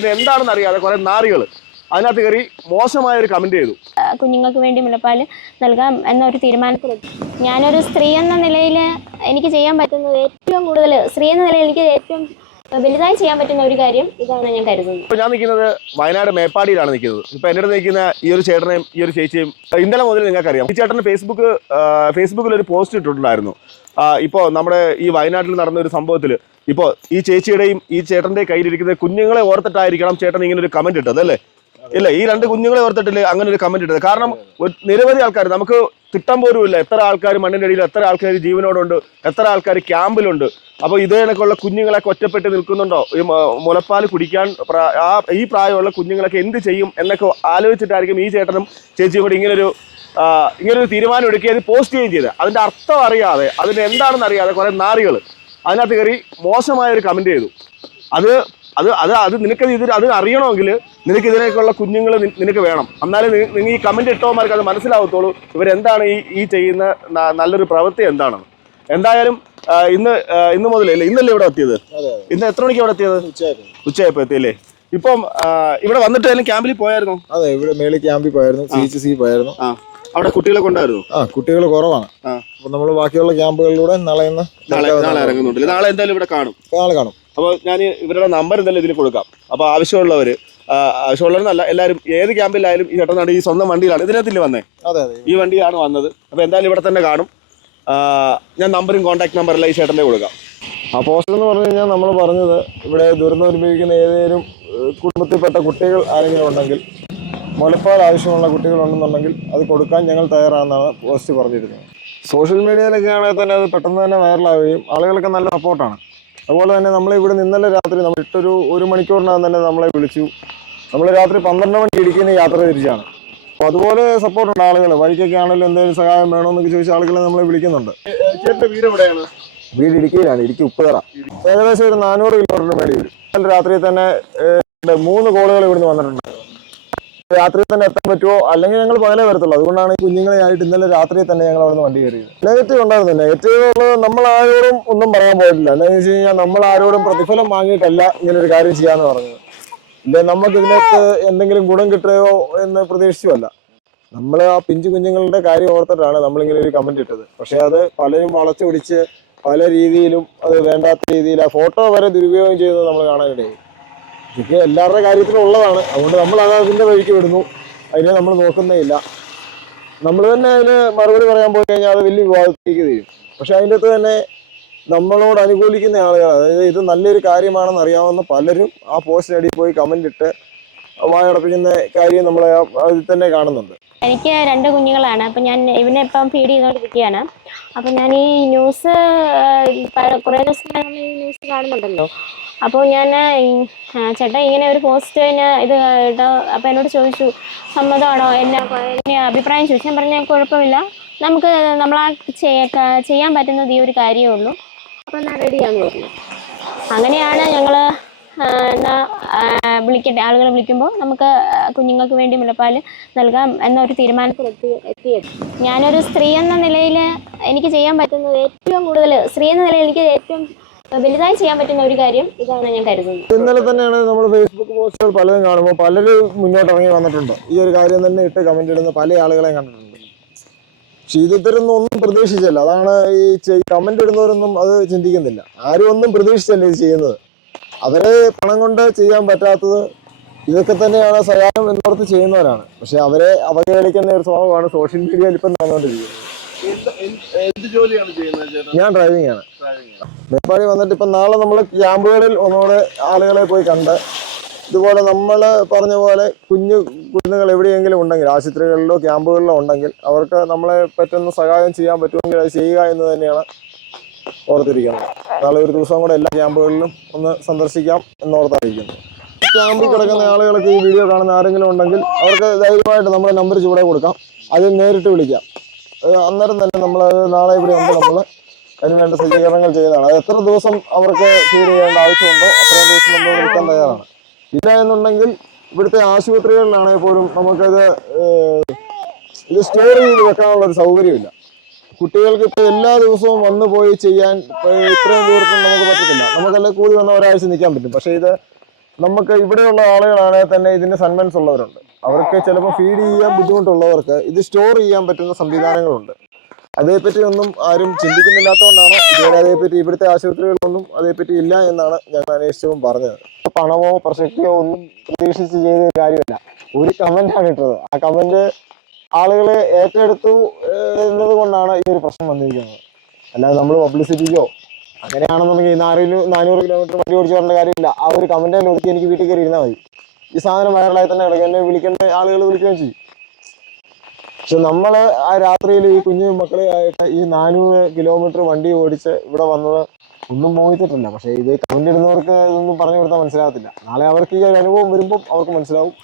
അതിന് എന്താണെന്ന് അറിയാതെ കുറെ നാറികൾ അതിനകത്ത് കയറി മോശമായ ഒരു കമന്റ് ചെയ്തു. കുഞ്ഞുങ്ങൾക്ക് വേണ്ടി മുലപ്പാൽ നൽകാം എന്നൊരു തീരുമാനത്തിലെത്തി ഞാനൊരു സ്ത്രീ എന്ന നിലയിൽ എനിക്ക് ചെയ്യാൻ പറ്റുന്നത് ഏറ്റവും കൂടുതൽ സ്ത്രീ എന്ന നിലയിൽ എനിക്ക് ഏറ്റവും വലുതായി ചെയ്യാൻ പറ്റുന്ന ഒരു കാര്യം ഇതാണ് ഞാൻ കരുതുന്നത്. ഞാൻ നിൽക്കുന്നത് വയനാട് മേപ്പാടിയിലാണ് നിൽക്കുന്നത്. ഇപ്പൊ എന്റെ അടുത്ത് നിൽക്കുന്ന ഈ ഒരു ചേട്ടനെയും ഈ ഒരു ചേച്ചിയും ഇന്നലെ മുതൽ നിങ്ങൾക്കറിയാം. ഈ ചേട്ടന് ഫേസ്ബുക്ക് ഫേസ്ബുക്കിൽ ഒരു പോസ്റ്റ് ഇട്ടിട്ടുണ്ടായിരുന്നു. ഇപ്പോ നമ്മുടെ ഈ വയനാട്ടിൽ നടന്ന ഒരു സംഭവത്തിൽ ഇപ്പോ ഈ ചേച്ചിയുടെയും ഈ ചേട്ടന്റെ കയ്യിലിരിക്കുന്ന കുഞ്ഞുങ്ങളെ ഓർത്തിട്ടായിരിക്കണം ചേട്ടൻ ഇങ്ങനെ ഒരു കമന്റ് ഇട്ടത് അല്ലേ? ഇല്ല ഈ രണ്ട് കുഞ്ഞുങ്ങളെ ഓർത്തിട്ടില്ലേ അങ്ങനെ ഒരു കമന്റ് ഇട്ടത്. കാരണം നിരവധി ആൾക്കാർ നമുക്ക് തിട്ടം പോലും ഇല്ല എത്ര ആൾക്കാർ മണ്ണിന്റെ അടിയിൽ എത്ര ആൾക്കാർ ജീവനോടുണ്ട് എത്ര ആൾക്കാർ ക്യാമ്പിലുണ്ട്. അപ്പോൾ ഇതേ കണക്കുള്ള കുഞ്ഞുങ്ങളൊക്കെ ഒറ്റപ്പെട്ട് നിൽക്കുന്നുണ്ടോ? ഈ മുലപ്പാൽ കുടിക്കാൻ ആ ഈ പ്രായമുള്ള കുഞ്ഞുങ്ങളൊക്കെ എന്ത് ചെയ്യും എന്നൊക്കെ ആലോചിച്ചിട്ടായിരിക്കും ഈ ചേട്ടനും ചേച്ചിയും കൂടി ഇങ്ങനൊരു ഇങ്ങനൊരു തീരുമാനം എടുക്കുകയും പോസ്റ്റ് ചെയ്യുകയും ചെയ്തത്. അതിന്റെ അർത്ഥം അറിയാതെ അതിന് എന്താണെന്ന് അറിയാതെ കുറെ നാറികൾ അതിനകത്ത് കയറി മോശമായ ഒരു കമന്റ് ചെയ്തു. അത് അത് അത് അത് നിനക്ക് ഇത് അത് അറിയണമെങ്കിൽ നിനക്ക് ഇതിനേക്കുള്ള കുഞ്ഞുങ്ങൾ നിനക്ക് വേണം. എന്നാലും നിങ്ങൾ ഈ കമന്റ് ഇട്ടവന്മാർക്ക് അത് മനസ്സിലാവത്തുള്ളൂ. ഇവരെന്താണ് ഈ ഈ ചെയ്യുന്ന നല്ലൊരു പ്രവൃത്തി എന്താണെന്ന്. എന്തായാലും ഇന്ന് ഇന്ന് മുതലല്ലേ ഇന്നല്ലേ ഇവിടെ എത്തിയത്? ഇന്ന് എത്ര മണിക്ക് ഇവിടെ എത്തിയത്? ഉച്ചയായപ്പോ എത്തിയല്ലേ? ഇപ്പം ഇവിടെ വന്നിട്ട് ഏതെങ്കിലും ക്യാമ്പിൽ പോയായിരുന്നു? അതെ ഇവിടെ മേളിൽ ക്യാമ്പിൽ പോയായിരുന്നു സി എച്ച് സി പോയായിരുന്നു. ആ. അവിടെ കുട്ടികളെ കൊണ്ടായിരുന്നു ആ കുട്ടികൾ കുറവാണ്. അപ്പൊ നമ്മൾ ബാക്കിയുള്ള ക്യാമ്പുകളിലൂടെ നാളെ നാളെ ഇറങ്ങുന്നുണ്ട് നാളെ എന്തായാലും ഇവിടെ കാണും. നാളെ കാണും. അപ്പോൾ ഞാൻ ഇവരുടെ നമ്പർ എന്തായാലും ഇതിൽ കൊടുക്കാം. അപ്പോൾ ആവശ്യമുള്ളവർ ആവശ്യമുള്ളവരെന്നല്ല എല്ലാവരും ഏത് ക്യാമ്പിലായാലും ഈ ചേട്ടനാണ് ഈ സ്വന്തം വണ്ടിയിലാണ്. ഇതിനകത്തില്ല വന്നേ? അതെ അതെ. ഈ വണ്ടിയാണ് വന്നത്. അപ്പോൾ എന്തായാലും ഇവിടെ തന്നെ കാണും. ഞാൻ നമ്പറും കോൺടാക്ട് നമ്പറെല്ലാം ഈ ചേട്ടന്റെ കൊടുക്കാം. ആ പോസ്റ്റർ എന്ന് പറഞ്ഞു കഴിഞ്ഞാൽ നമ്മൾ പറഞ്ഞത് ഇവിടെ ദുരന്തം അനുഭവിക്കുന്ന ഏതെങ്കിലും കുടുംബത്തിൽപ്പെട്ട കുട്ടികൾ ആരെങ്കിലും ഉണ്ടെങ്കിൽ മുലപ്പാൽ ആവശ്യമുള്ള കുട്ടികളുണ്ടെന്നുണ്ടെങ്കിൽ അത് കൊടുക്കാൻ ഞങ്ങൾ തയ്യാറാണെന്നാണ് പോസ്റ്റ് പറഞ്ഞിരുന്നത്. സോഷ്യൽ മീഡിയയിലൊക്കെ ആണെങ്കിൽ തന്നെ അത് പെട്ടെന്ന് തന്നെ വൈറലാവുകയും ആളുകൾക്ക് നല്ല സപ്പോർട്ടാണ് അതുപോലെ തന്നെ നമ്മൾ ഇവിടെ ഇന്നലെ രാത്രി നമ്മൾ ഇട്ടൊരു ഒരു മണിക്കൂറിനകം തന്നെ നമ്മളെ വിളിച്ചു. നമ്മൾ രാത്രി പന്ത്രണ്ട് മണിക്ക് ഇടിക്കുന്ന യാത്ര തിരിച്ചാണ്. അപ്പോൾ അതുപോലെ സപ്പോർട്ട് ഉണ്ട് ആളുകൾ വഴിക്കൊക്കെ ആണെങ്കിലും എന്തെങ്കിലും സഹായം വേണമെന്നൊക്കെ ചോദിച്ച ആളുകളെ നമ്മളെ വിളിക്കുന്നുണ്ട്. വീട് എവിടെയാണ്? വീട് ഇടുക്കിയിലാണ് ഇടുക്കി ഉപ്പുതറ. ഏകദേശം ഒരു നാനൂറ് കിലോമീറ്റർ മേടി വരും രാത്രി തന്നെ മൂന്ന് കോളുകൾ ഇവിടുന്ന് വന്നിട്ടുണ്ട്. രാത്രി തന്നെ എത്താൻ പറ്റുമോ? അല്ലെങ്കിൽ ഞങ്ങൾ പകലേ വരത്തുള്ളൂ. അതുകൊണ്ടാണ് ഈ കുഞ്ഞുങ്ങളെ ആയിട്ട് ഇന്നലെ രാത്രി തന്നെ ഞങ്ങൾ അവിടെ നിന്ന് വണ്ടി കയറിയത്. നെഗറ്റീവ് ഉണ്ടായിരുന്നു. നെഗറ്റീവ് ഉള്ളത് നമ്മൾ ആരോടും ഒന്നും പറയാൻ പോയിട്ടില്ല. അല്ലെങ്കിൽ വെച്ച് കഴിഞ്ഞാൽ നമ്മൾ ആരോടും പ്രതിഫലം വാങ്ങിയിട്ടല്ല ഇങ്ങനെ ഒരു കാര്യം ചെയ്യാന്ന് പറഞ്ഞത്. ഇല്ല നമുക്ക് ഇതിനകത്ത് എന്തെങ്കിലും ഗുണം കിട്ടുകയോ എന്ന് പ്രതീക്ഷിച്ചുമല്ല നമ്മൾ ആ പിഞ്ചു കുഞ്ഞുങ്ങളുടെ കാര്യം ഓർത്തിട്ടാണ് നമ്മളിങ്ങനെ ഒരു കമന്റ് ഇട്ടത്. പക്ഷെ അത് പലരും വളച്ചു പിടിച്ച് പല രീതിയിലും അത് വേണ്ടാത്ത രീതിയിൽ ആ ഫോട്ടോ വരെ ദുരുപയോഗം ചെയ്യുന്നത് നമ്മൾ കാണാനിടയായി. ഇതൊക്കെ എല്ലാവരുടെ കാര്യത്തിലും ഉള്ളതാണ് അതുകൊണ്ട് നമ്മൾ അത് അതിന്റെ വഴിക്ക് വിടുന്നു. അതിനെ നമ്മൾ നോക്കുന്നേ ഇല്ല. നമ്മൾ തന്നെ അതിന് മറുപടി പറയാൻ പോയി കഴിഞ്ഞാൽ അത് വലിയ വിവാദത്തിലേക്ക് തരും പക്ഷെ അതിന്റെ അകത്ത് തന്നെ നമ്മളോട് അനുകൂലിക്കുന്ന ആളുകൾ അതായത് ഇത് നല്ലൊരു കാര്യമാണെന്ന് അറിയാവുന്ന പലരും ആ പോസ്റ്റിനടിയിൽ പോയി കമന്റ് ഇട്ട് വായടപ്പിക്കുന്ന കാര്യം നമ്മൾ അതിൽ തന്നെ കാണുന്നുണ്ട്. എനിക്ക് രണ്ട് കുഞ്ഞുങ്ങളാണ്. അപ്പം ഞാൻ ഇവനെ ഇപ്പം ഫീഡ് ചെയ്തുകൊണ്ടിരിക്കുകയാണ്. അപ്പം ഞാൻ ഈ ന്യൂസ് കുറേ നമ്മൾ ഈ ന്യൂസ് കാണുന്നുണ്ടല്ലോ. അപ്പോൾ ഞാൻ ചേട്ടാ ഇങ്ങനെ ഒരു പോസ്റ്റ് തന്നെ ഇത് കേട്ടോ അപ്പം എന്നോട് ചോദിച്ചു സമ്മതമാണോ? എന്നെ എന്നെ അഭിപ്രായം ചോദിച്ചു. ഞാൻ പറഞ്ഞാൽ കുഴപ്പമില്ല. നമുക്ക് നമ്മളാ ചെയ്യാൻ പറ്റുന്നത് ഈ ഒരു കാര്യമേ ഉള്ളൂ. അപ്പം എന്നാൽ റെഡിയാന്ന് പറഞ്ഞു. അങ്ങനെയാണ് ഞങ്ങൾ എന്നാ വിളിക്കട്ടെ ആളുകളെ വിളിക്കുമ്പോൾ നമുക്ക് കുഞ്ഞുങ്ങൾക്ക് വേണ്ടി മുലപ്പാൽ നൽകാം എന്നൊരു തീരുമാനത്തിലെത്തി എത്തിയത് ഞാനൊരു സ്ത്രീ എന്ന നിലയിൽ എനിക്ക് ചെയ്യാൻ പറ്റുന്നത് ഏറ്റവും കൂടുതൽ സ്ത്രീ എന്ന നിലയിൽ എനിക്ക് ഏറ്റവും വലുതായി ചെയ്യാൻ പറ്റുന്ന ഒരു കാര്യം ഇതാണ് ഞാൻ കരുതുന്നത്. ഇന്നലെ തന്നെയാണ് നമ്മൾ ഫേസ്ബുക്ക് പോസ്റ്റുകൾ പലതും കാണുമ്പോൾ പലരും മുന്നോട്ട് ഇറങ്ങി വന്നിട്ടുണ്ട്. ഈ ഒരു കാര്യം തന്നെ ഇട്ട് കമന്റ് ഇടുന്ന പല ആളുകളെയും കണ്ടിട്ടുണ്ട്. ഇത് ഒന്നും പ്രതീക്ഷിച്ചല്ല. അതാണ് ഈ കമന്റ് ഇടുന്നവരൊന്നും അത് ചിന്തിക്കുന്നില്ല. ആരും ഒന്നും പ്രതീക്ഷിച്ചല്ല ഇത് ചെയ്യുന്നത്. അവരെ പണം കൊണ്ട് ചെയ്യാൻ പറ്റാത്തത് ഇതൊക്കെ തന്നെയാണ് സഹായം എന്നോർത്ത് ചെയ്യുന്നവരാണ്. പക്ഷെ അവരെ അവഹേളിക്കുന്ന ഒരു സ്വഭാവമാണ് സോഷ്യൽ മീഡിയയിൽ ഇപ്പം നടന്നുകൊണ്ടിരിക്കുന്നത്. ഞാൻ ഡ്രൈവിംഗ് ആണ്. മേപ്പാടി വന്നിട്ട് ഇപ്പം നാളെ നമ്മൾ ക്യാമ്പുകളിൽ ഒന്നുകൂടെ ആളുകളെ പോയി കണ്ട് ഇതുപോലെ നമ്മൾ പറഞ്ഞ പോലെ കുഞ്ഞു കുഞ്ഞുങ്ങൾ എവിടെയെങ്കിലും ഉണ്ടെങ്കിൽ ആശുപത്രികളിലോ ക്യാമ്പുകളിലോ ഉണ്ടെങ്കിൽ അവർക്ക് നമ്മളെ പറ്റുന്ന സഹായം ചെയ്യാൻ പറ്റുമെങ്കിൽ അത് ചെയ്യുക എന്ന് തന്നെയാണ് ഓർത്തിരിക്കുന്നത് നാളെ ഒരു ദിവസം കൂടെ എല്ലാ ക്യാമ്പുകളിലും ഒന്ന് സന്ദർശിക്കാം എന്നോർത്തായിരിക്കുന്നു. ക്യാമ്പിൽ കിടക്കുന്ന ആളുകൾക്ക് ഈ വീഡിയോ കാണുന്ന ആരെങ്കിലും ഉണ്ടെങ്കിൽ അവർക്ക് ധൈര്യമായിട്ട് നമ്മുടെ നമ്പർ ചൂടെ കൊടുക്കാം. അതിൽ നേരിട്ട് വിളിക്കാം. അന്നേരം തന്നെ നമ്മൾ നാളെ ഇവിടെ ഉണ്ട് നമ്മൾ അതിന് വേണ്ട സജ്ജീകരണങ്ങൾ ചെയ്യുന്നതാണ് അത് എത്ര ദിവസം അവർക്ക് ഫീൽ ചെയ്യേണ്ട ആവശ്യമുണ്ടോ അത്രയും ദിവസം നമ്മൾ വിളിക്കാൻ തയ്യാറാണ്. ഇല്ല എന്നുണ്ടെങ്കിൽ ഇവിടുത്തെ ആശുപത്രികളിലാണെങ്കിൽ പോലും നമുക്കത് ഇത് സ്റ്റോർ ചെയ്ത് വെക്കാനുള്ള ഒരു സൗകര്യമില്ല. കുട്ടികൾക്ക് ഇപ്പോൾ എല്ലാ ദിവസവും വന്നു പോയി ചെയ്യാൻ ഇത്രയും ദൂരത്തിൽ നമുക്ക് പറ്റത്തില്ല. നമുക്കല്ല കൂടി വന്ന ഒരാഴ്ച നിൽക്കാൻ പറ്റും. പക്ഷേ ഇത് നമുക്ക് ഇവിടെയുള്ള ആളുകളാണെങ്കിൽ തന്നെ ഇതിന് സന്മൻസ് ഉള്ളവരുണ്ട്. അവർക്ക് ചിലപ്പോൾ ഫീഡ് ചെയ്യാൻ ബുദ്ധിമുട്ടുള്ളവർക്ക് ഇത് സ്റ്റോർ ചെയ്യാൻ പറ്റുന്ന സംവിധാനങ്ങളുണ്ട്. അതേപ്പറ്റി ഒന്നും ആരും ചിന്തിക്കുന്നില്ലാത്തതുകൊണ്ടാണ് ഇതുവരെ അതേപ്പറ്റി ഇവിടുത്തെ ആശുപത്രികളിലൊന്നും അതേപ്പറ്റി ഇല്ല എന്നാണ് ഞാൻ അന്വേഷിച്ചതും പറഞ്ഞത്. പണമോ പ്രസക്തിയോ ഒന്നും പ്രതീക്ഷിച്ച് ചെയ്ത കാര്യമല്ല. ഒരു കമന്റ് ആണ് ഇട്ടത്. ആ കമന്റ് ആളുകൾ ഏറ്റെടുത്തു എന്നത് കൊണ്ടാണ് ഈ ഒരു പ്രശ്നം വന്നിരിക്കുന്നത്. അല്ലാതെ നമ്മൾ പബ്ലിസിറ്റിക്കോ അങ്ങനെയാണെന്നുണ്ടെങ്കിൽ നാനൂറ് നാനൂറ് കിലോമീറ്റർ വണ്ടി ഓടിച്ചു വരേണ്ട കാര്യമില്ല. ആ ഒരു കമന്റ് ഒതുക്കി എനിക്ക് വീട്ടിൽ കയറി ഇരുന്നാൽ മതി. ഈ സാധനം വൈറലായി തന്നെ കിടക്കും. എന്നെ വിളിക്കേണ്ട ആളുകൾ വിളിക്കുകയും ചെയ്യും. പക്ഷെ നമ്മൾ ആ രാത്രിയിൽ ഈ കുഞ്ഞു മക്കളെ ആയിട്ട് ഈ നാനൂറ് കിലോമീറ്റർ വണ്ടി ഓടിച്ച് ഇവിടെ വന്നത് ഒന്നും മോഹിച്ചിട്ടില്ല. പക്ഷേ ഇത് കമന്റ് ഇടുന്നവർക്ക് ഇതൊന്നും പറഞ്ഞു കൊടുത്താൽ മനസ്സിലാകത്തില്ല. നാളെ അവർക്ക് ഈ ഒരു അനുഭവം വരുമ്പോൾ അവർക്ക് മനസ്സിലാവും.